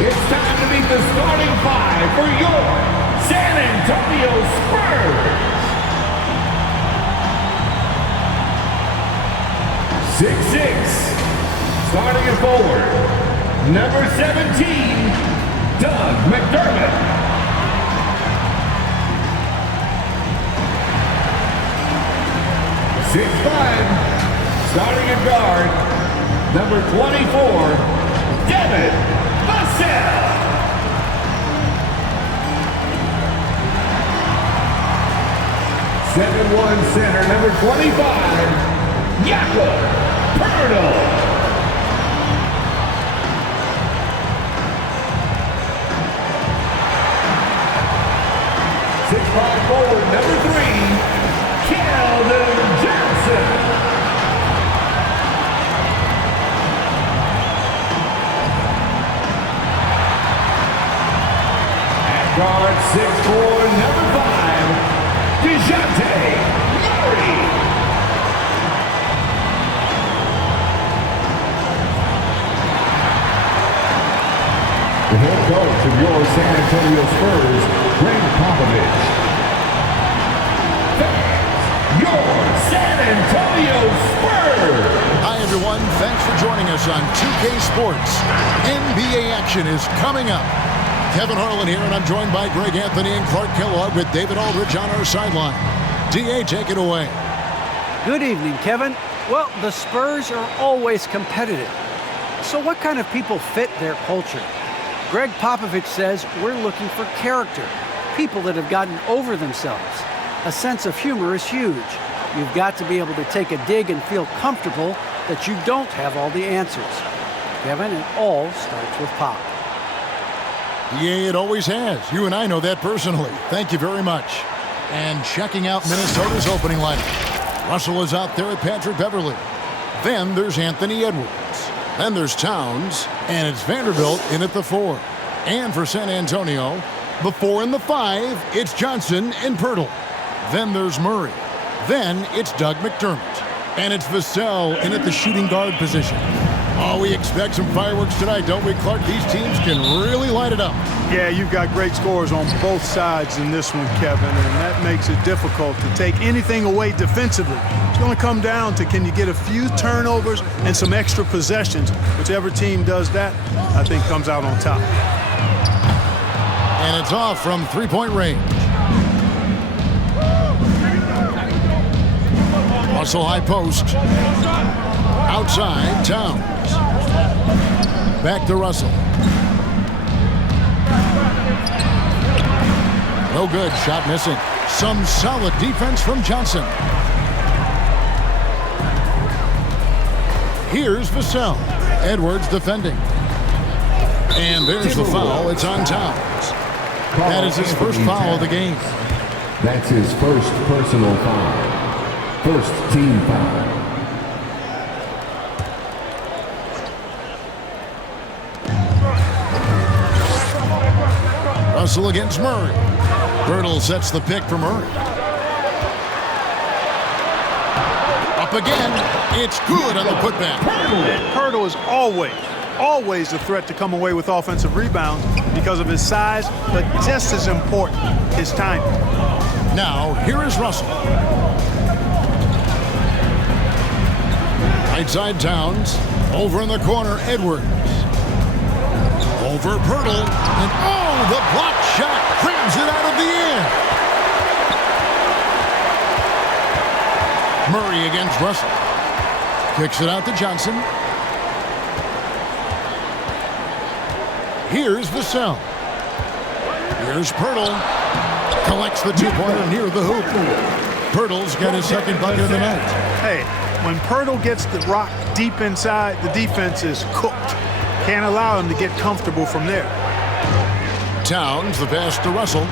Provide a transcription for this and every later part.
It's time to meet the starting five for your San Antonio Spurs. 6'6", starting at forward, number 17, Doug McDermott. 6'5", starting at guard, number 24, Devin Vassell. 7'1", center, number 25, Jakob Poeltl. 6'5", forward, number 3, Keldon Johnson. 6'4", number 5, DeJounte Murray. The head coach of your San Antonio Spurs, Greg Popovich. Fans, your San Antonio Spurs. Hi, everyone. Thanks for joining us on 2K Sports. NBA action is coming up. Kevin Harlan here, and I'm joined by Greg Anthony and Clark Kellogg with David Aldridge on our sideline. D.A., take it away. Good evening, Kevin. Well, the Spurs are always competitive. So what kind of people fit their culture? Greg Popovich says we're looking for character, people that have gotten over themselves. A sense of humor is huge. You've got to be able to take a dig and feel comfortable that you don't have all the answers. Kevin, it all starts with Pop. Yeah, it always has. You and I know that personally. Thank you very much. And checking out Minnesota's opening lineup. Russell is out there at Patrick Beverley. Then there's Anthony Edwards. Then there's Towns. And it's Vanderbilt in at the 4. And for San Antonio, the 4 and the 5, it's Johnson and Poeltl. Then there's Murray. Then it's Doug McDermott. And it's Vassell in at the shooting guard position. Oh, we expect some fireworks tonight, don't we, Clark? These teams can really light it up. Yeah, you've got great scores on both sides in this one, Kevin, and that makes it difficult to take anything away defensively. It's going to come down to can you get a few turnovers and some extra possessions. Whichever team does that, I think comes out on top. And it's off from three-point range. Russell high post. Outside, Towns. Back to Russell. No good. Shot missing. Some solid defense from Johnson. Here's Vassell. Edwards defending. And there's the foul. It's on Towns. That is his first foul of the game. That's his first personal foul. First team foul. Russell against Murray. Poeltl sets the pick for Murray. Up again. It's good on the putback. And Poeltl is always a threat to come away with offensive rebounds because of his size, but just as important, his timing. Now, here is Russell. Right side Towns. Over in the corner, Edwards. Over Poeltl. And oh, the block shot crams it out of the air. Murray against Russell. Kicks it out to Johnson. Here's Vassell. Here's Poeltl. Collects the two-pointer near the hoop. Poeltl's got his second bucket of the night. Hey, when Poeltl gets the rock deep inside, the defense is cooked. Can't allow him to get comfortable from there. Towns, the pass to Russell.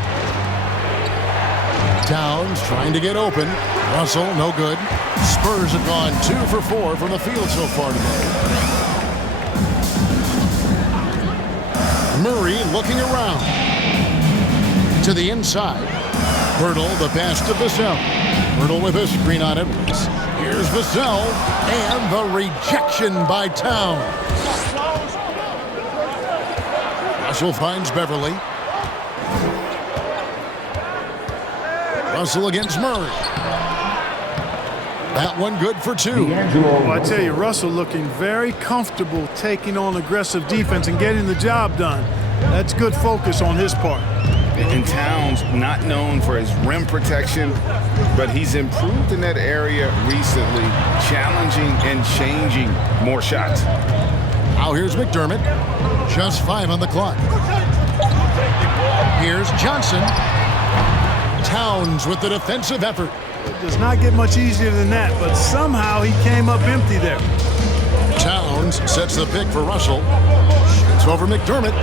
Towns trying to get open. Russell, no good. Spurs have gone 2 for 4 from the field so far today. Murray looking around. To the inside. Poeltl, the pass to Vassell. Poeltl with a screen on Edwards. Here's Vassell. And the rejection by Towns. Russell finds Beverly. Russell against Murray. That one good for two. Well, I tell you, Russell looking very comfortable taking on aggressive defense and getting the job done. That's good focus on his part. And Towns, not known for his rim protection, but he's improved in that area recently, challenging and changing more shots. Now here's McDermott. Just 5 on the clock. Here's Johnson. Towns with the defensive effort. It does not get much easier than that, but somehow he came up empty there. Towns sets the pick for Russell. Shoots over McDermott.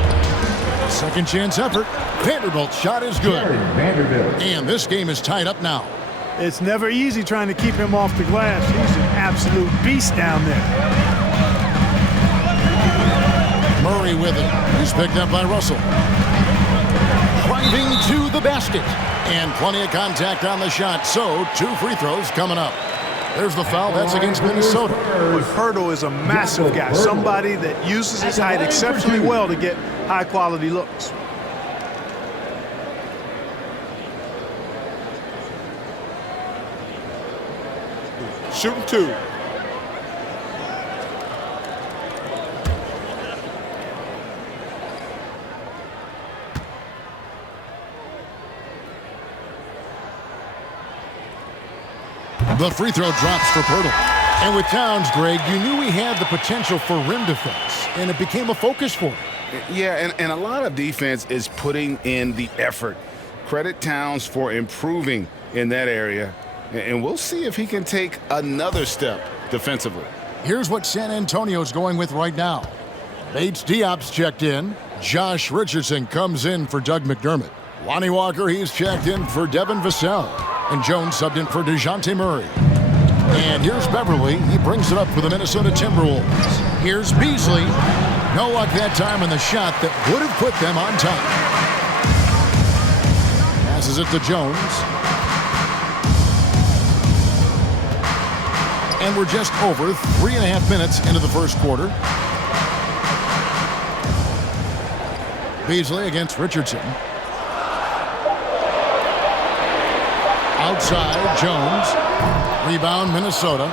Second chance effort. Vanderbilt's shot is good. And this game is tied up now. It's never easy trying to keep him off the glass. He's an absolute beast down there. Murray with it. He's picked up by Russell. Driving to the basket. And plenty of contact on the shot. So 2 free throws coming up. There's the foul. That's against Minnesota. Hurdle is a massive guy. Somebody that uses his height exceptionally well to get high-quality looks. Shooting 2. The free throw drops for Pirtle. And with Towns, Greg, you knew he had the potential for rim defense, and it became a focus for him. Yeah, and a lot of defense is putting in the effort. Credit Towns for improving in that area, and we'll see if he can take another step defensively. Here's what San Antonio's going with right now. Bates Diop's checked in. Josh Richardson comes in for Doug McDermott. Lonnie Walker, he's checked in for Devin Vassell. And Jones subbed in for DeJounte Murray. And here's Beverly. He brings it up for the Minnesota Timberwolves. Here's Beasley. No luck that time on the shot that would have put them on top. Passes it to Jones. And we're just over 3.5 minutes into the first quarter. Beasley against Richardson. Outside, Jones. Rebound, Minnesota.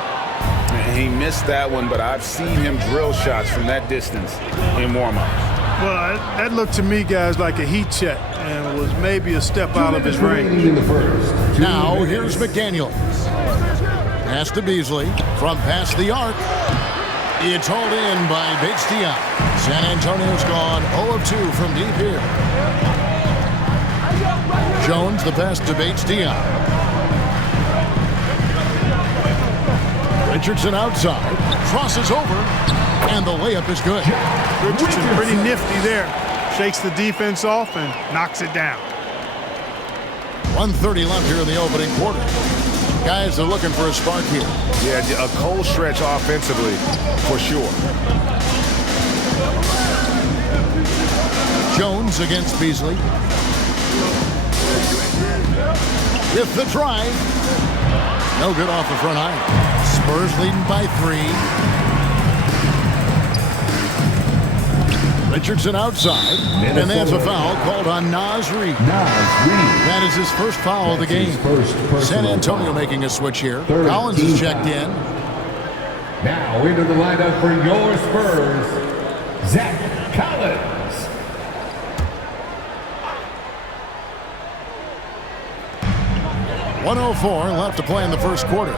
He missed that one, but I've seen him drill shots from that distance in warm-ups. Well, that looked to me, guys, like a heat check, and was maybe a step out of his range. Now, here's McDaniels. Pass to Beasley from past the arc. It's hauled in by Bates Diop. San Antonio's gone 0 of 2 from deep here. Jones, the pass to Bates Diop. Richardson outside, crosses over, and the layup is good. Richardson pretty nifty there. Shakes the defense off and knocks it down. 1:30 left here in the opening quarter. Guys are looking for a spark here. Yeah, a cold stretch offensively, for sure. Jones against Beasley. With the drive. No good off the front iron. Spurs leading by 3. Richardson outside. And that's a foul called on Naz Reid. That is his first foul of the game. San Antonio making a switch here. Collins is checked in. Now into the lineup for your Spurs, Zach Collins. .104 left to play in the first quarter.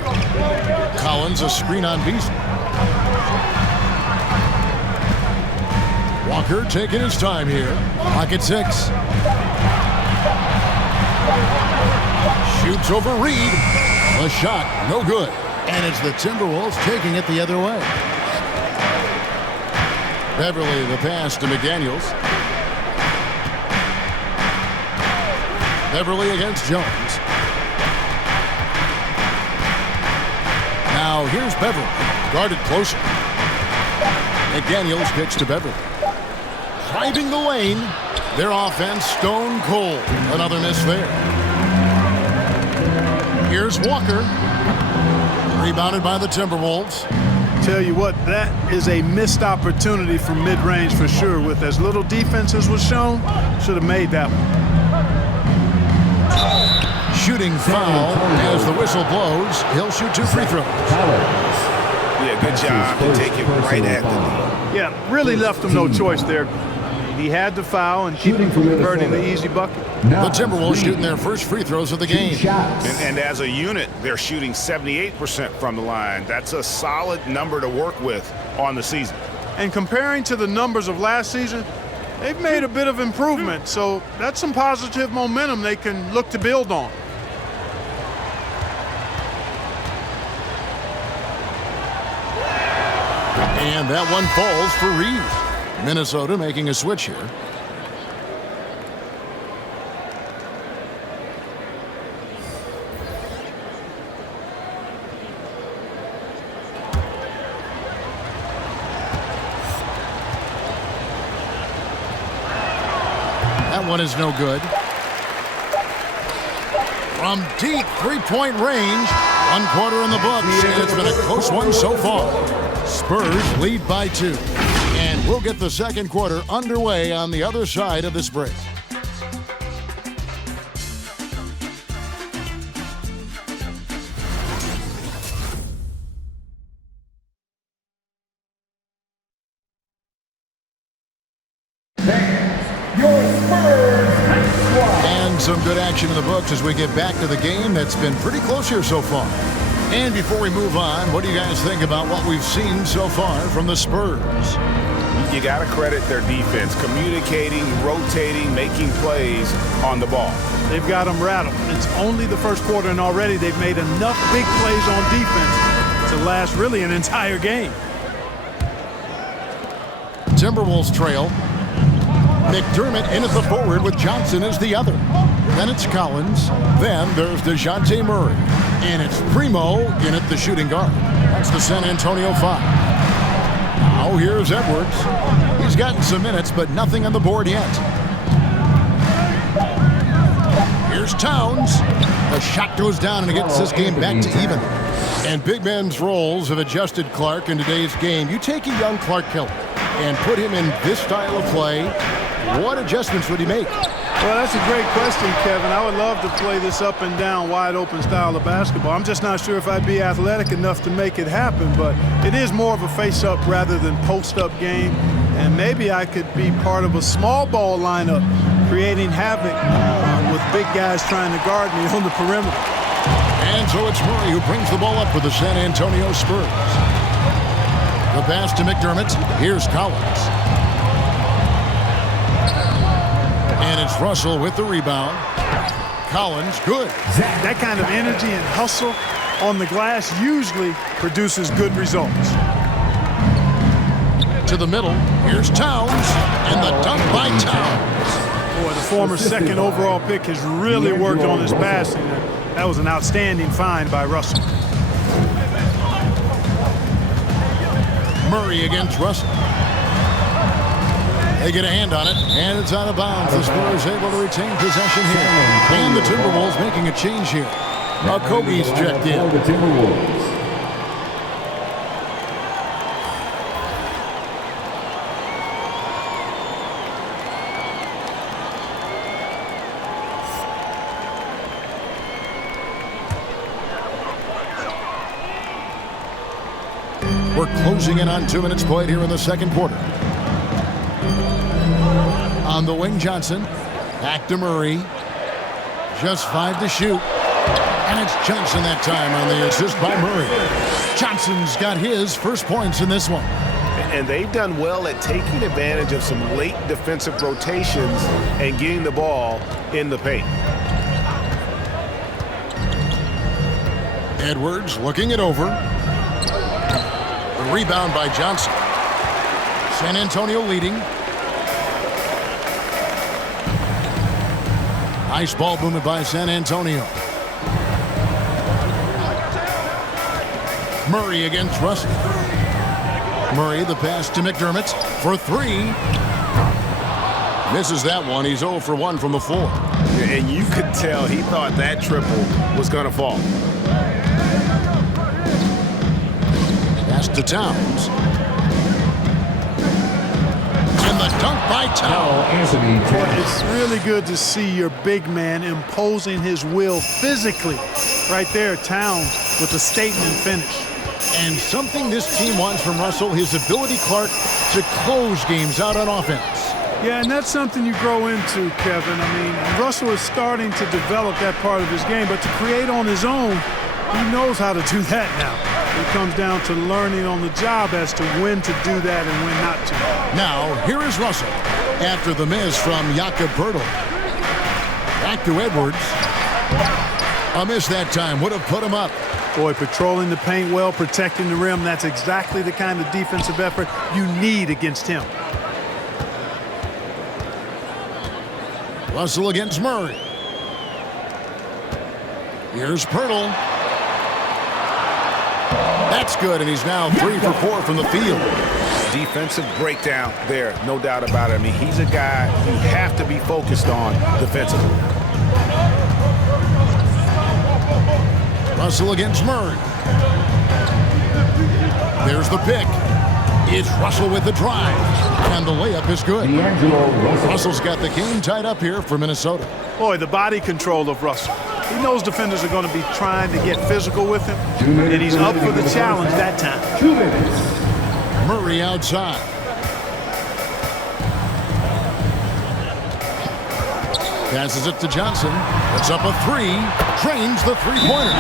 Collins a screen on Beasley. Walker taking his time here. Pocket 6. Shoots over Reed. A shot, no good. And it's the Timberwolves taking it the other way. Beverly the pass to McDaniels. Beverly against Jones. Now here's Beverly, guarded closer. McDaniels kicks to Beverly. Driving the lane, their offense stone cold. Another miss there. Here's Walker, rebounded by the Timberwolves. Tell you what, that is a missed opportunity from mid-range for sure. With as little defense as was shown, should have made that one. Shooting foul as the whistle blows. He'll shoot 2 free throws. Yeah, good job to take it right at the knee. Yeah, really left him no choice there. He had the foul and keep him from converting the easy bucket. The Timberwolves shooting their first free throws of the game. And as a unit, they're shooting 78% from the line. That's a solid number to work with on the season. And comparing to the numbers of last season, they've made a bit of improvement. So that's some positive momentum they can look to build on. And that one falls for Reed. Minnesota making a switch here. That one is no good. From deep three-point range, 1 quarter in the books, and it's been a close one so far. Spurs lead by 2. And we'll get the second quarter underway on the other side of this break. And some good action in the books as we get back to the game that's been pretty close here so far. And before we move on, what do you guys think about what we've seen so far from the Spurs? You got to credit their defense, communicating, rotating, making plays on the ball. They've got them rattled. It's only the first quarter, and already they've made enough big plays on defense to last really an entire game. Timberwolves trail. McDermott in at the forward with Johnson as the other. Then it's Collins. Then there's DeJounte Murray. And it's Primo in at the shooting guard. That's the San Antonio 5. Now here's Edwards. He's gotten some minutes, but nothing on the board yet. Here's Towns. The shot goes down and it gets this game back to even. And big men's roles have adjusted Clark in today's game. You take a young Clark Kelly and put him in this style of play, what adjustments would he make? Well, that's a great question, Kevin. I would love to play this up and down, wide open style of basketball. I'm just not sure if I'd be athletic enough to make it happen, but it is more of a face-up rather than post-up game. And maybe I could be part of a small ball lineup, creating havoc with big guys trying to guard me on the perimeter. And so it's Murray who brings the ball up for the San Antonio Spurs. The pass to McDermott. Here's Collins. And it's Russell with the rebound. Collins, good. That kind of energy and hustle on the glass usually produces good results. To the middle. Here's Towns. And the dunk by Towns. Boy, the former second overall pick has really worked on his passing. That was an outstanding find by Russell. Murray against Russell. They get a hand on it, and it's out of bounds. The Spurs able to retain possession here. And the Timberwolves making a change here. Kobe's checked in. The Timberwolves. We're closing in on 2 minutes played here in the second quarter. On the wing, Johnson. Back to Murray. Just 5 to shoot. And it's Johnson that time on the assist by Murray. Johnson's got his first points in this one. And they've done well at taking advantage of some late defensive rotations and getting the ball in the paint. Edwards looking it over. The rebound by Johnson. San Antonio leading. Nice ball movement by San Antonio. Murray against Russell. Murray, the pass to McDermott for 3. Misses that one. He's 0 for 1 from the floor. And you could tell he thought that triple was going to fall. pass to Towns. And the dunk by Towns. It's really good to see your big man imposing his will physically. Right there, Towns with a statement finish. And something this team wants from Russell, his ability, Clark, to close games out on offense. Yeah, and that's something you grow into, Kevin. I mean, Russell is starting to develop that part of his game, but to create on his own, he knows how to do that now. It comes down to learning on the job as to when to do that and when not to. Now, here is Russell after the miss from Jakob Poeltl. Back to Edwards. A miss that time would have put him up. Boy, patrolling the paint well, protecting the rim, that's exactly the kind of defensive effort you need against him. Russell against Murray. Here's Poeltl. That's good, and he's now 3 for 4 from the field. Defensive breakdown there, no doubt about it. I mean, he's a guy you have to be focused on defensively. Russell against Murray. There's the pick. It's Russell with the drive. And the layup is good. Russell's got the game tied up here for Minnesota. Boy, the body control of Russell. He knows defenders are going to be trying to get physical with him, and he's up for the challenge that time. 2 minutes. Murray outside. Passes it to Johnson. It's up a 3. Drains the three-pointer.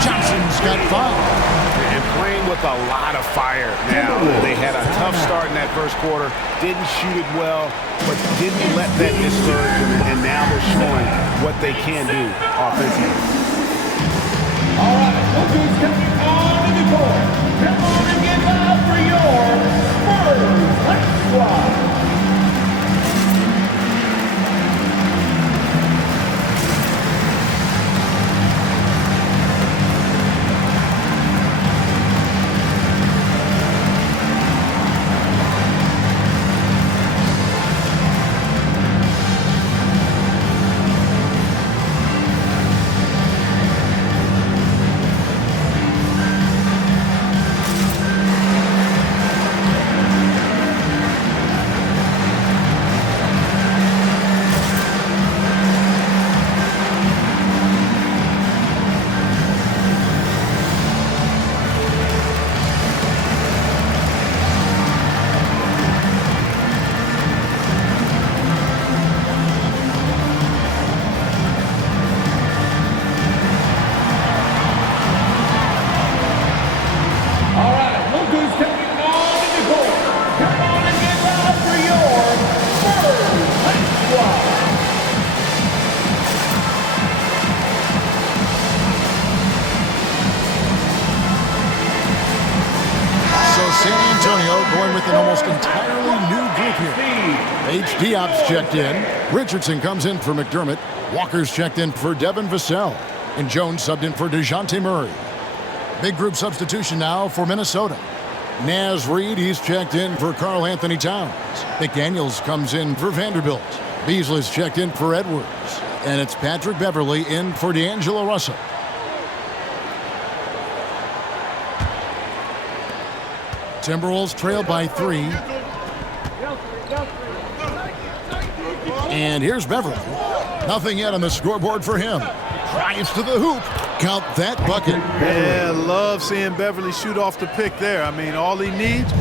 Johnson's got 5. And playing with a lot of fire now. They had a tough start in that first quarter. Didn't shoot it well, but didn't let that discourage them. And now they're showing what they can do offensively. All right, look who's coming on the court. Come on and get loud for your Spurs. Let's squad. Going with an almost entirely new group here. H. Diop's checked in. Richardson comes in for McDermott. Walker's checked in for Devin Vassell. And Jones subbed in for DeJounte Murray. Big group substitution now for Minnesota. Naz Reid, he's checked in for Karl Anthony Towns. McDaniels comes in for Vanderbilt. Beasley's checked in for Edwards. And it's Patrick Beverley in for D'Angelo Russell. Timberwolves trail by 3. And here's Beverley. Nothing yet on the scoreboard for him. Drives to the hoop. Count that bucket. Yeah, love seeing Beverley shoot off the pick there. I mean, all he needs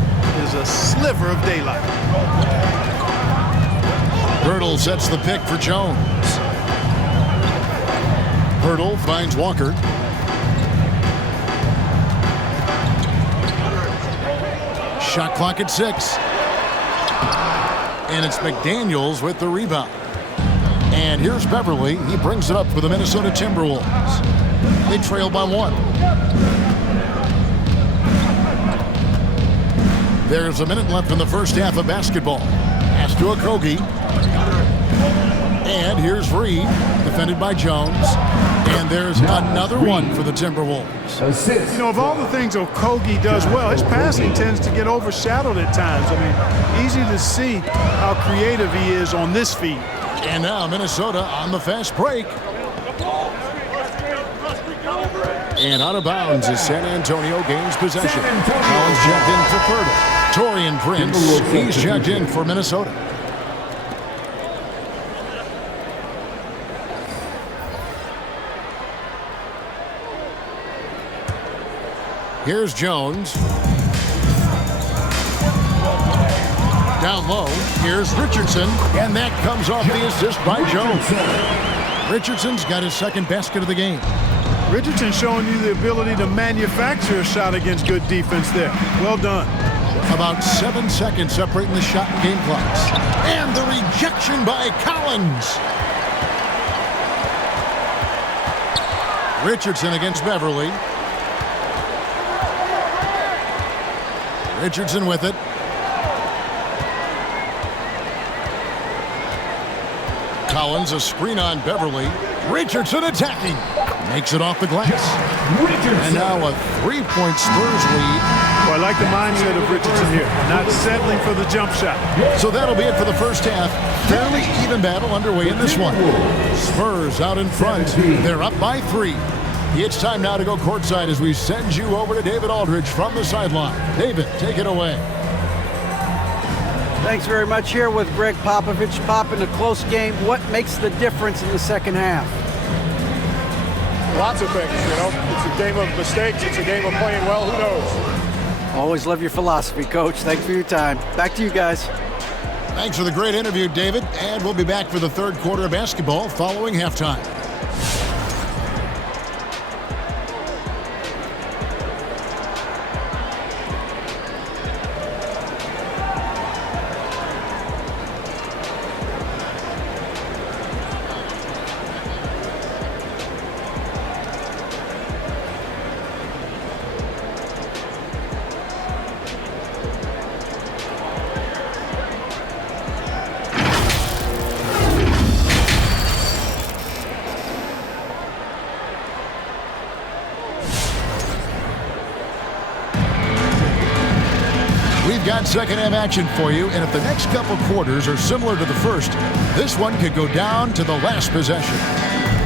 is a sliver of daylight. Poeltl sets the pick for Jones. Poeltl finds Walker. Shot clock at 6. And it's McDaniels with the rebound. And here's Beverley. He brings it up for the Minnesota Timberwolves. They trail by 1. There's a minute left in the first half of basketball. Pass to Okogie. And here's Reed, defended by Jones. And there's another one for the Timberwolves. You know, of all the things Okogie does well, his passing tends to get overshadowed at times. I mean, easy to see how creative he is on this feed. And now Minnesota on the fast break. And out of bounds as San Antonio gains possession. Collins checked in for Purdy. Torian Prince, he's checked in for Minnesota. Here's Jones. Down low, here's Richardson, and that comes off the assist by Jones. Richardson's got his second basket of the game. Richardson showing you the ability to manufacture a shot against good defense there. Well done. About 7 seconds separating the shot and game clocks. And the rejection by Collins. Richardson against Beverly. Richardson with it. Collins, a screen on Beverly. Richardson attacking. Makes it off the glass. And now a 3-point Spurs lead. Well, I like the mindset of Richardson here. Not settling for the jump shot. So that'll be it for the first half. Fairly even battle underway in this one. Spurs out in front. They're up by 3. It's time now to go courtside as we send you over to David Aldridge from the sideline. David, take it away. Thanks very much. Here with Greg Popovich. Pop, in a close game, what makes the difference in the second half? Lots of things, you know. It's a game of mistakes. It's a game of playing well. Who knows? Always love your philosophy, Coach. Thanks for your time. Back to you guys. Thanks for the great interview, David. And we'll be back for the third quarter of basketball following halftime. Got second half action for you, and if the next couple quarters are similar to the first, this one could go down to the last possession.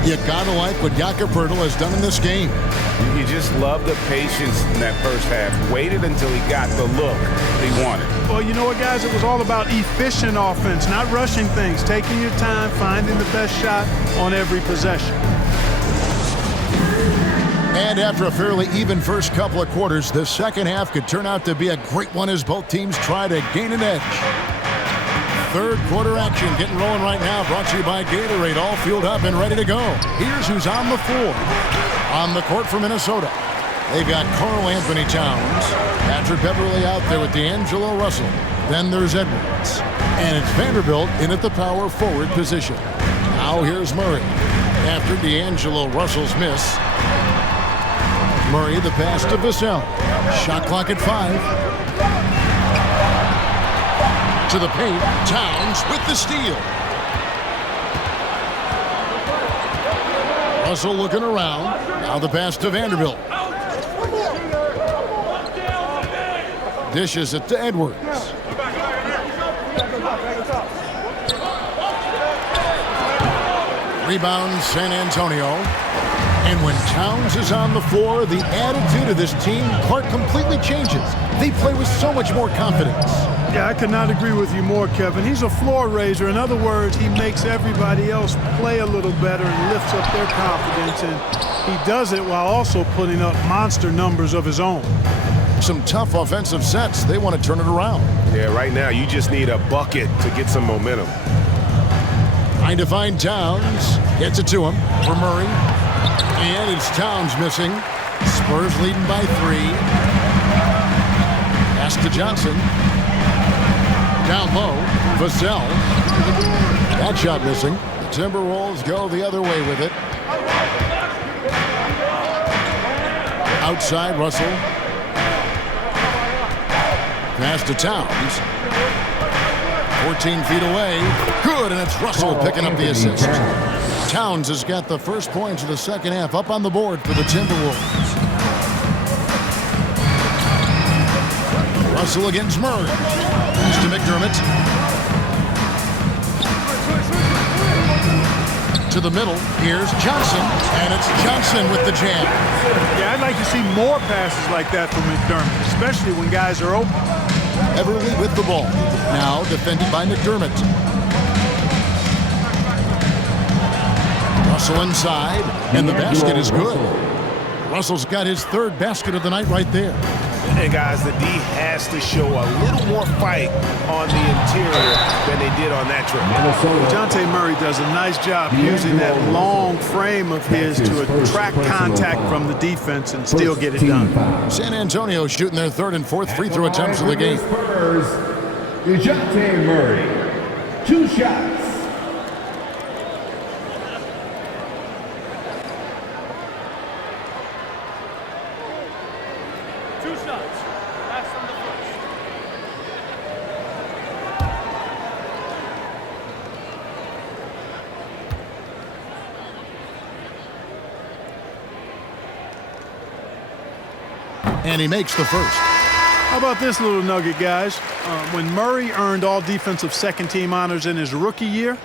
You gotta like what Jakob Poeltl has done in this game. You just love the patience in that first half. Waited until he got the look he wanted. Well, you know what, guys? It was all about efficient offense, not rushing things, taking your time, finding the best shot on every possession. And after a fairly even first couple of quarters, the second half could turn out to be a great one as both teams try to gain an edge. Third quarter action getting rolling right now, brought to you by Gatorade, all fueled up and ready to go. Here's who's on the floor. On the court for Minnesota, they've got Karl Anthony Towns, Patrick Beverly out there with D'Angelo Russell. Then there's Edwards. And it's Vanderbilt in at the power forward position. Now here's Murray. After D'Angelo Russell's miss, Murray the pass to Vassell. Shot clock at 5. To the paint, Towns with the steal. Russell looking around. Now the pass to Vanderbilt. Dishes it to Edwards. Rebound San Antonio. And when Towns is on the floor, the attitude of this team, Clark, completely changes. They play with so much more confidence. Yeah, I could not agree with you more, Kevin. He's a floor raiser. In other words, he makes everybody else play a little better and lifts up their confidence. And he does it while also putting up monster numbers of his own. Some tough offensive sets. They want to turn it around. Yeah, right now you just need a bucket to get some momentum. Trying to find Towns. Gets it to him for Murray. And it's Towns missing. Spurs leading by 3. Pass to Johnson. Down low. Vassell. That shot missing. The Timberwolves go the other way with it. Outside, Russell. Pass to Towns. 14 feet away. Good, and it's Russell picking up the assist. Towns has got the first points of the second half up on the board for the Timberwolves. Russell against Murray. Pass to McDermott. To to the middle. Here's Johnson, and it's Johnson with the jam. Yeah, I'd like to see more passes like that from McDermott, especially when guys are open. Everly with the ball. Now defended by McDermott. Russell inside, and the basket is good. Russell's got his third basket of the night right there. And guys, the D has to show a little more fight on the interior than they did on that trip. Dejounte Murray does a nice job using that long frame of his to attract contact from the defense and still get it done. San Antonio shooting their third and fourth free throw attempts of the game. Spurs, Dejounte Murray, 2 shots. And he makes the first. How about this little nugget, guys? When Murray earned all defensive second-team honors in his rookie year,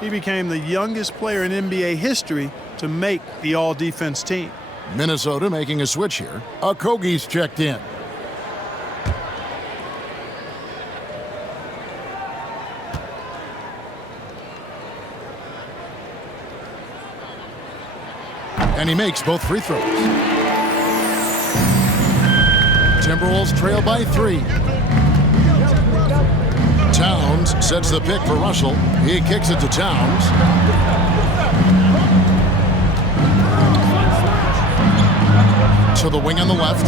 he became the youngest player in NBA history to make the all-defense team. Minnesota making a switch here. Okogie's checked in. And he makes both free throws. Timberwolves trail by 3. Towns sets the pick for Russell. He kicks it to Towns. To the wing on the left.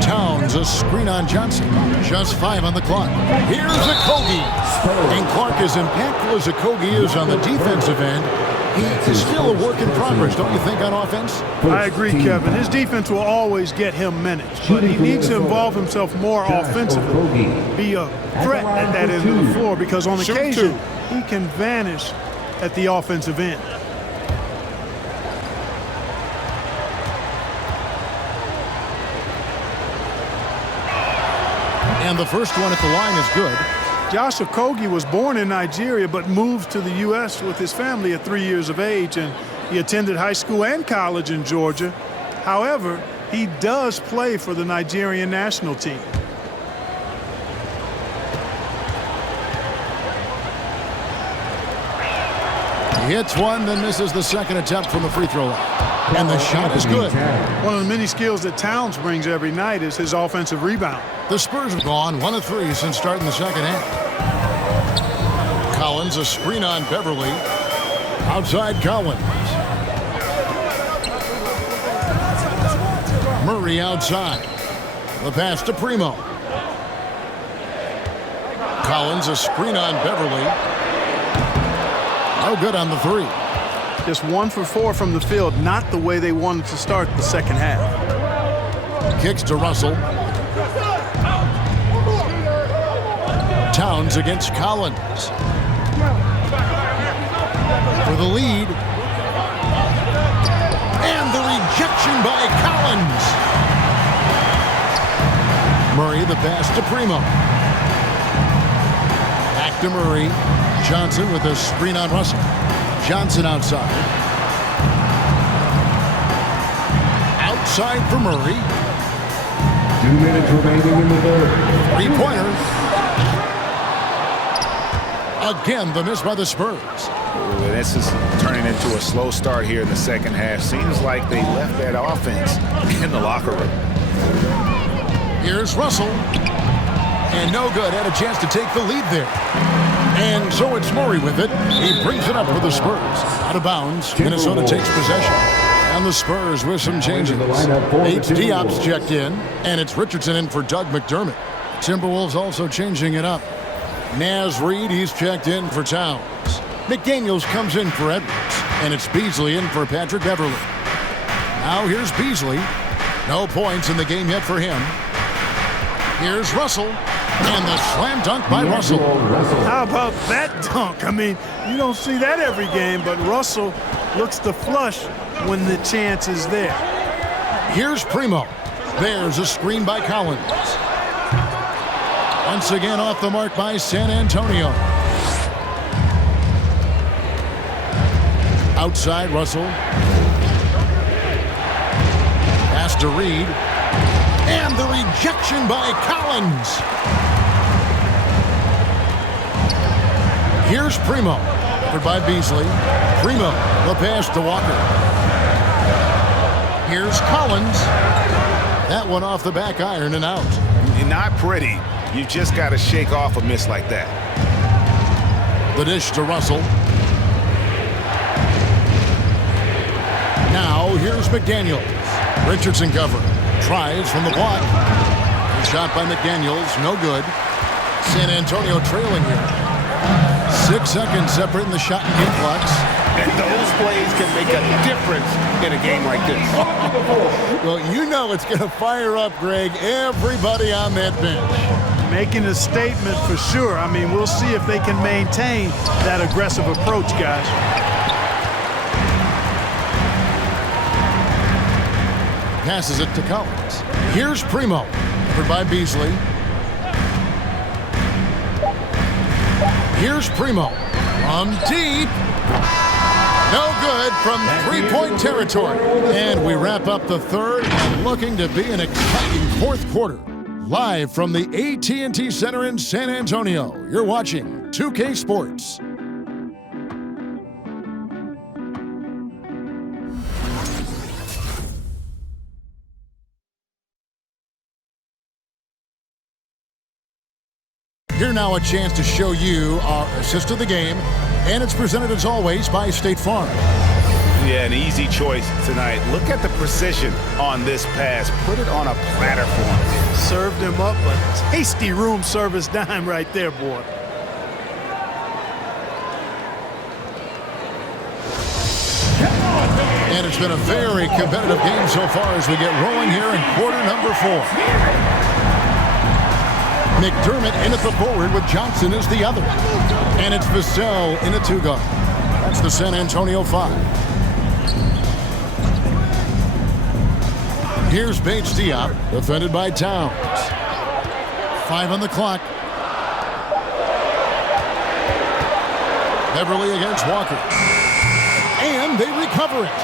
Towns, a screen on Johnson. Just 5 on the clock. Here's Okogie. And Clark, as impactful as Okogie is on the defensive end, he is still a work in progress, don't you think, on offense? I agree, Kevin. His defense will always get him minutes, but he needs to involve himself more offensively. Be a threat at that end of the floor, because on occasion, he can vanish at the offensive end. And the first one at the line is good. Josh Okogie was born in Nigeria but moved to the U.S. with his family at 3 years of age, and he attended high school and college in Georgia. However, he does play for the Nigerian national team. He hits one, then misses the second attempt from the free throw line. And the shot is good. One of the many skills that Towns brings every night is his offensive rebound. The Spurs have gone 1 of 3 since starting the second half. Collins, a screen on Beverly. Outside Collins. Murray outside. The pass to Primo. Collins, a screen on Beverly. No good on the 3. Just 1 for 4 from the field, not the way they wanted to start the second half. Kicks to Russell. Towns against Collins. For the lead. And the rejection by Collins. Murray, the pass to Primo. Back to Murray. Johnson with a screen on Russell. Johnson outside. Outside for Murray. 2 minutes remaining in the third. 3-pointer. Again, the miss by the Spurs. Ooh, this is turning into a slow start here in the second half. Seems like they left that offense in the locker room. Here's Russell. And no good. Had a chance to take the lead there. And so it's Murray with it. He brings it up for the Spurs. Out of bounds. Minnesota takes possession. And the Spurs with some changes. H. Diop's checked in. And it's Richardson in for Doug McDermott. Timberwolves also changing it up. Naz Reid, he's checked in for Towns. McDaniels comes in for Edwards. And it's Beasley in for Patrick Beverly. Now here's Beasley. No points in the game yet for him. Here's Russell. And the slam dunk by Russell. How about that dunk? I mean, you don't see that every game, but Russell looks to flush when the chance is there. Here's Primo. There's a screen by Collins. Once again off the mark by San Antonio. Outside, Russell. Pass to Reed. And the rejection by Collins. Here's Primo. Covered by Beasley. Primo, the pass to Walker. Here's Collins. That one off the back iron and out. Not pretty. You just got to shake off a miss like that. The dish to Russell. Now here's McDaniels. Richardson cover. Tries from the block. Shot by McDaniels. No good. San Antonio trailing here. 6 seconds separating the shot and game clocks. And those plays can make a difference in a game like this. Well, you know it's going to fire up, Greg, everybody on that bench. Making a statement for sure. I mean, we'll see if they can maintain that aggressive approach, guys. Passes it to Collins. Here's Primo. Covered by Beasley. Here's Primo. From deep. No good from three-point territory. And we wrap up the third and looking to be an exciting fourth quarter. Live from the AT&T Center in San Antonio, you're watching 2K Sports. Here now a chance to show you our assist of the game, and it's presented as always by State Farm. Yeah, an easy choice tonight. Look at the precision on this pass. Put it on a platter for him. Served him up a tasty room service dime right there, boy. And it's been a very competitive game so far as we get rolling here in quarter number 4. McDermott in at the forward with Johnson as the other. And it's Vassell in a 2-guard. That's the San Antonio 5. Here's Bates Diop, defended by Towns. 5 on the clock. Beverly against Walker. And they recover it.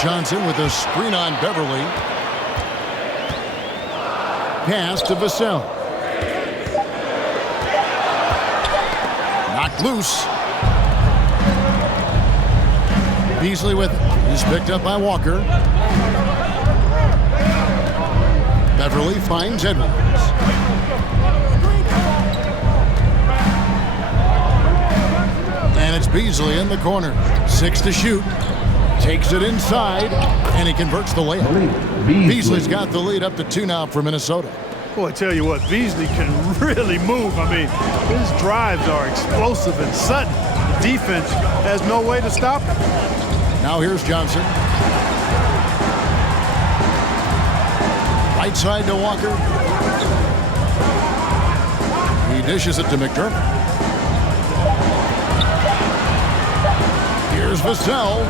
Johnson with a screen on Beverly. Pass to Vassell. Knocked loose. Beasley with it. He's picked up by Walker. Beverly finds Edwards. And it's Beasley in the corner. 6 to shoot. Takes it inside, and he converts the layup. Beasley's got the lead up to 2 now for Minnesota. Boy, I tell you what, Beasley can really move. I mean, his drives are explosive and sudden. The defense has no way to stop him. Now here's Johnson. Right side to Walker. He dishes it to McDermott. Here's Vassell.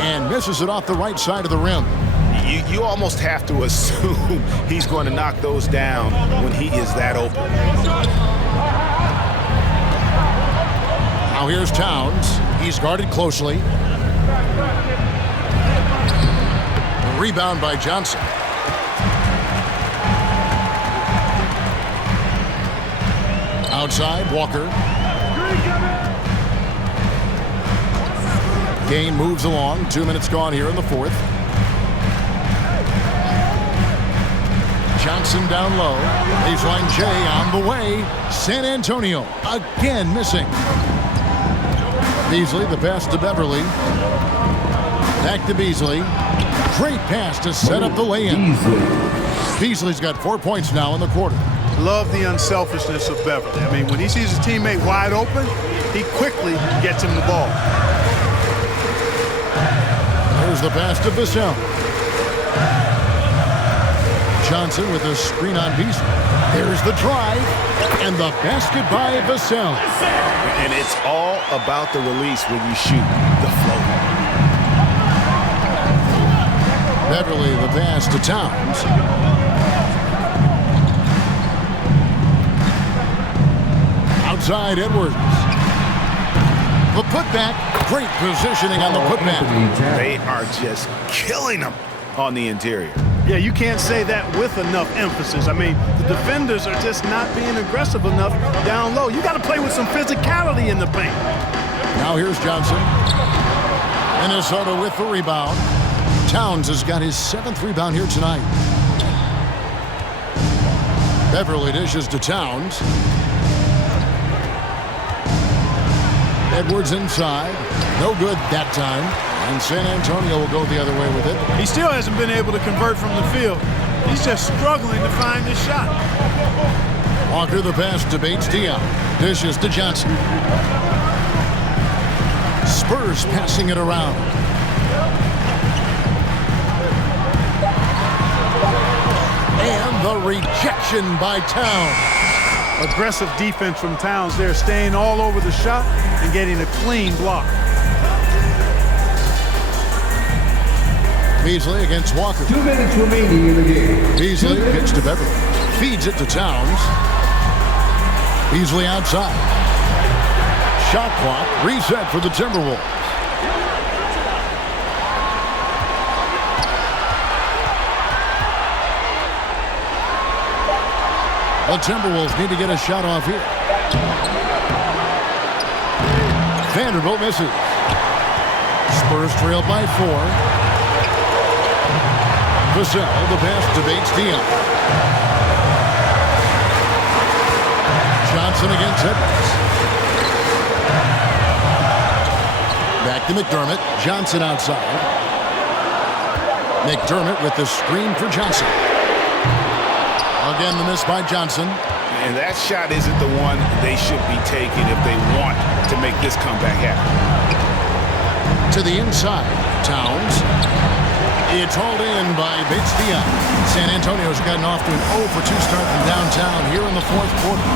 And misses it off the right side of the rim. You almost have to assume he's going to knock those down when he is that open. Now here's Towns. He's guarded closely. A rebound by Johnson. Outside, Walker. Game moves along. 2 minutes gone here in the fourth. Johnson down low. Baseline J on the way. San Antonio again missing. Beasley, the pass to Beverly. Back to Beasley. Great pass to set up the lay-in. Beasley's got 4 points now in the quarter. Love the unselfishness of Beverly. I mean, when he sees his teammate wide open, he quickly gets him the ball. There's the pass to Vassell. Johnson with a screen on Beasley. There's the drive, and the basket by Vassell. And it's all about the release when you shoot the float. Beverly, the pass to Towns. Outside Edwards. The putback, great positioning on the putback. They are just killing them on the interior. Yeah, you can't say that with enough emphasis. I mean, the defenders are just not being aggressive enough down low. You got to play with some physicality in the paint. Now here's Johnson. Minnesota with the rebound. Towns has got his 7th rebound here tonight. Beverly dishes to Towns. Edwards inside. No good that time. And San Antonio will go the other way with it. He still hasn't been able to convert from the field. He's just struggling to find his shot. Walker the pass to Bates-Diop. Dishes to Johnson. Spurs passing it around. And the rejection by Towns. Aggressive defense from Towns there, staying all over the shot and getting a clean block. Beasley against Walker. 2 minutes remaining in the game. Beasley pitch to Beverly. Feeds it to Towns. Beasley outside. Shot clock reset for the Timberwolves. The Timberwolves need to get a shot off here. Vanderbilt misses. Spurs trail by 4. Vassell, the pass to Bates-Diop. Johnson against Edwards. Back to McDermott. Johnson outside. McDermott with the screen for Johnson. Again, the miss by Johnson. And that shot isn't the one they should be taking if they want to make this comeback happen. To the inside. Towns. It's hauled in by Bates-Diop. San Antonio's gotten off to an 0 for 2 start from downtown here in the 4th quarter.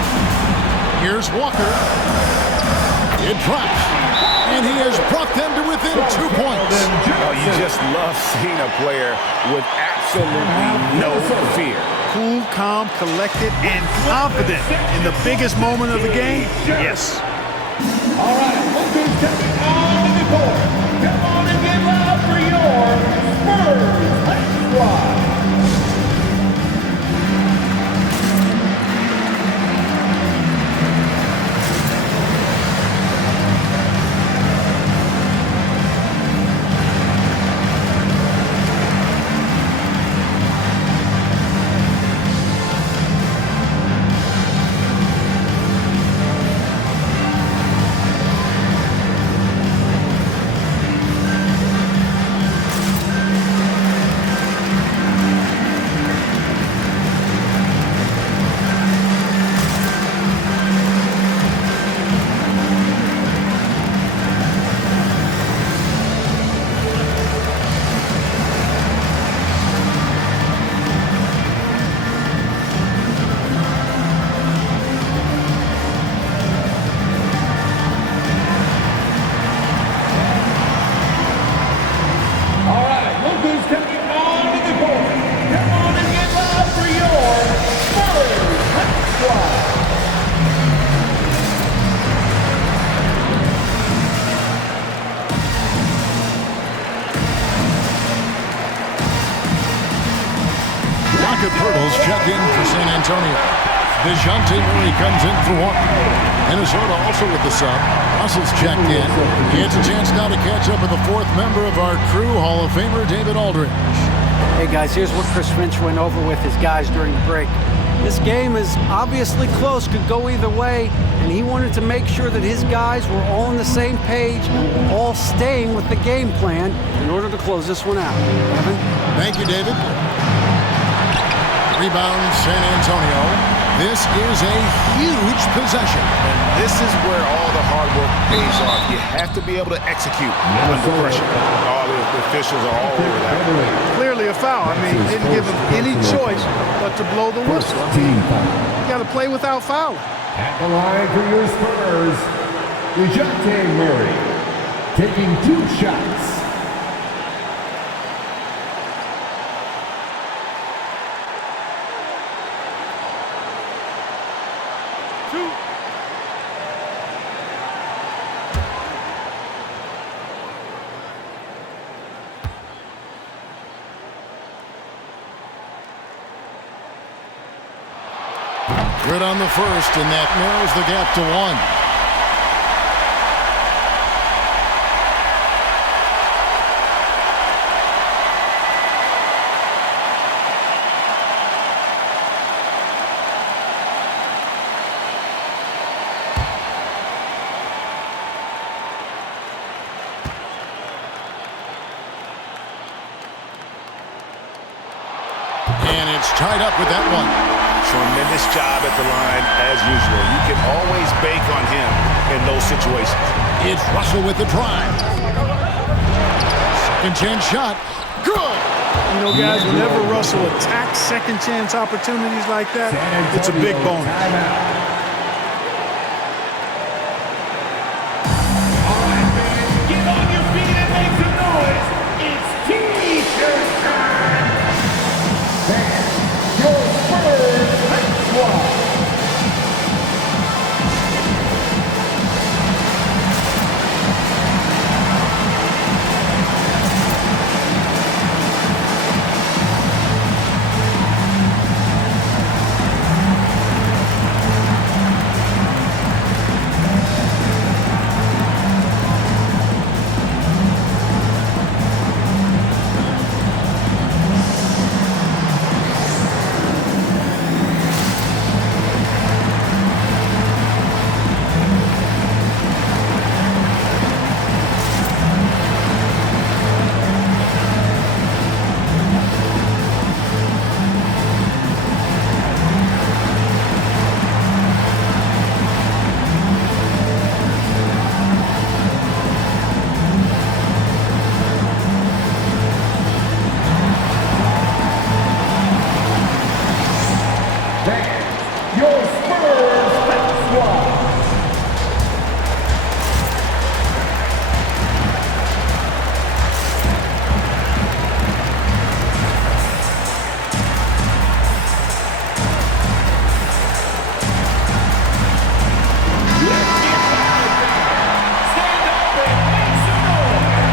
Here's Walker. It drops. And he has brought them to within 2 points. Oh, you just love seeing a player with absolutely no fear. Cool, calm, collected, and confident in the biggest moment of the game. Yes. All right, look who's stepping on the court. Come on and give up for your Spurs High Squad. Check in for San Antonio. DeJounte Murray comes in for one. Minnesota also with the sub. Russell's checked in. He gets a chance now to catch up with the 4th member of our crew, Hall of Famer David Aldridge. Hey guys, here's what Chris Finch went over with his guys during the break. This game is obviously close, could go either way, and he wanted to make sure that his guys were all on the same page and were all staying with the game plan in order to close this one out. Evan? Thank you, David. Rebound, San Antonio. This is a huge possession. And this is where all the hard work pays off. You have to be able to execute under pressure. All the officials are all over that. Clearly a foul. I mean, didn't give him any choice but to blow the whistle. You got to play without fouling. At the line for your Spurs, DeJounte Murray taking 2 shots. Good on the first, and that narrows the gap to 1. And it's tied up with that one. Tremendous job at the line, as usual. You can always bank on him in those situations. It's Russell with the drive. Second chance shot. Good. You know, guys, whenever Russell attacks second chance opportunities like that, it's a big bonus. All right, fans, get on your feet and make some noise. It's T-shirt time. Your Spurs squad. Your Spurs squad. Stand up and make some noise.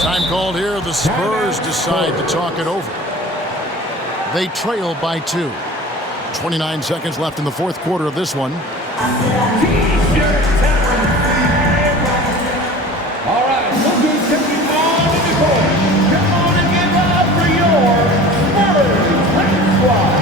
Time called here. The Spurs decide to talk it over. They trail by 2. 29 seconds left in the fourth quarter of this one. T-shirt time. All right, look who's coming on in the court. Come on and give up for your Spurs squad.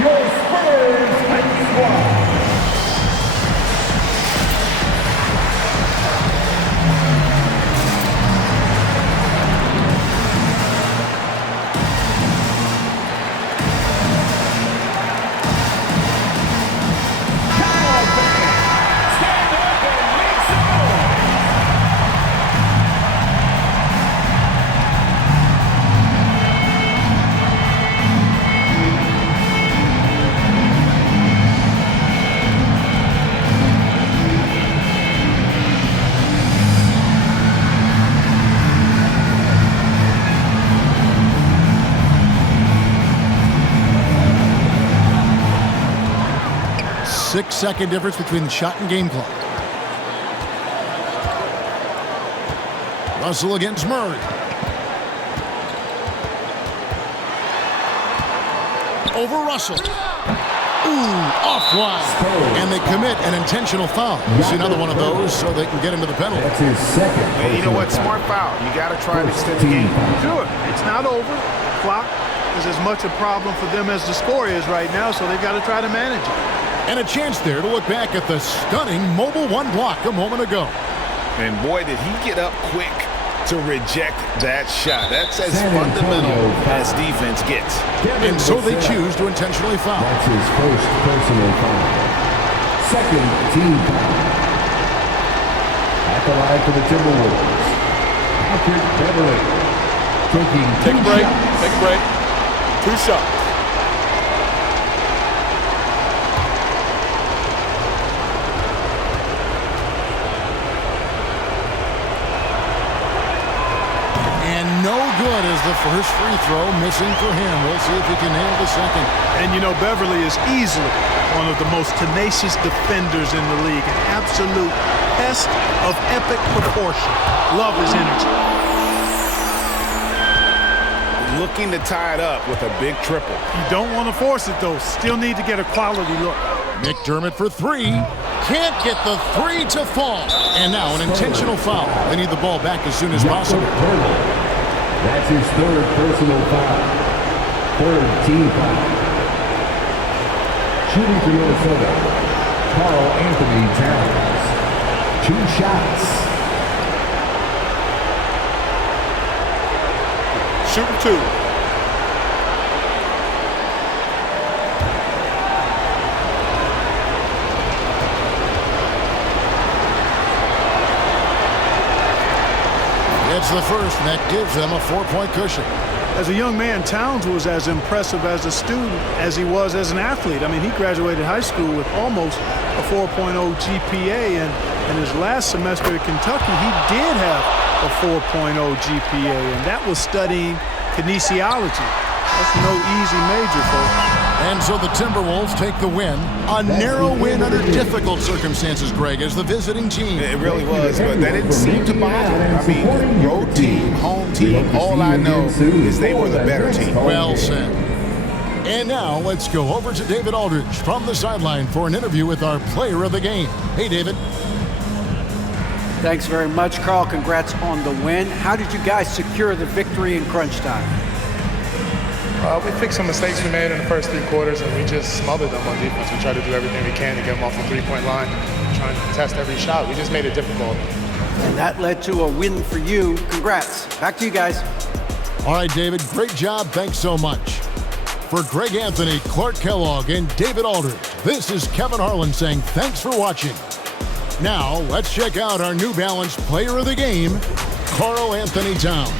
Your Spurs squad. Stand up and make some noise. Six-second difference between the shot and game clock. Russell against Murray. over Russell. Ooh, offline. And they commit an intentional foul. You see another one of those so they can get into the penalty. That's his second. Hey, you know what? Smart foul. You got to try and extend the game. Sure, it's not over. Clock is as much a problem for them as the score is right now, so they've got to try to manage it. And a chance there to look back at the stunning mobile one block a moment ago. And boy, did he get up quick to reject that shot. That's as fundamental as defense gets. And so they choose to intentionally foul. That's his first personal foul. Second team foul. At the line for the Timberwolves, Patrick Beverley taking Take a break. shots. Take a break. 2 shots. No good as the first free throw missing for him. We'll see if he can nail the second. And you know, Beverly is easily one of the most tenacious defenders in the league. An absolute pest of epic proportion. Love his energy. Looking to tie it up with a big triple. You don't want to force it, though. Still need to get a quality look. McDermott for three. Can't get the three to fall. And now an intentional foul. They need the ball back as soon as possible. That's his third personal foul. Third team foul. Shooting for Minnesota, Karl Anthony Towns. 2 shots. Shooting 2. It's the first, and that gives them a 4-point cushion. As a young man, Towns was as impressive as a student as he was as an athlete. I mean, he graduated high school with almost a 4.0 GPA, and in his last semester at Kentucky, he did have a 4.0 GPA, and that was studying kinesiology. That's no easy major, folks. And so the Timberwolves take the win. A narrow win under difficult circumstances, Greg, as the visiting team. It really was, but that didn't seem to bother them. I mean, road team, home team, all I know is they were the better team. Well said. And now let's go over to David Aldridge from the sideline for an interview with our player of the game. Hey, David. Thanks very much, Carl. Congrats on the win. How did you guys secure the victory in crunch time? We fixed some mistakes we made in the first 3 quarters, and we just smothered them on defense. We tried to do everything we can to get them off the three-point line, trying to test every shot. We just made it difficult. And that led to a win for you. Congrats. Back to you guys. All right, David, great job. Thanks so much. For Greg Anthony, Clark Kellogg, and David Aldridge, this is Kevin Harlan saying thanks for watching. Now, let's check out our New Balance player of the game, Karl Anthony Towns.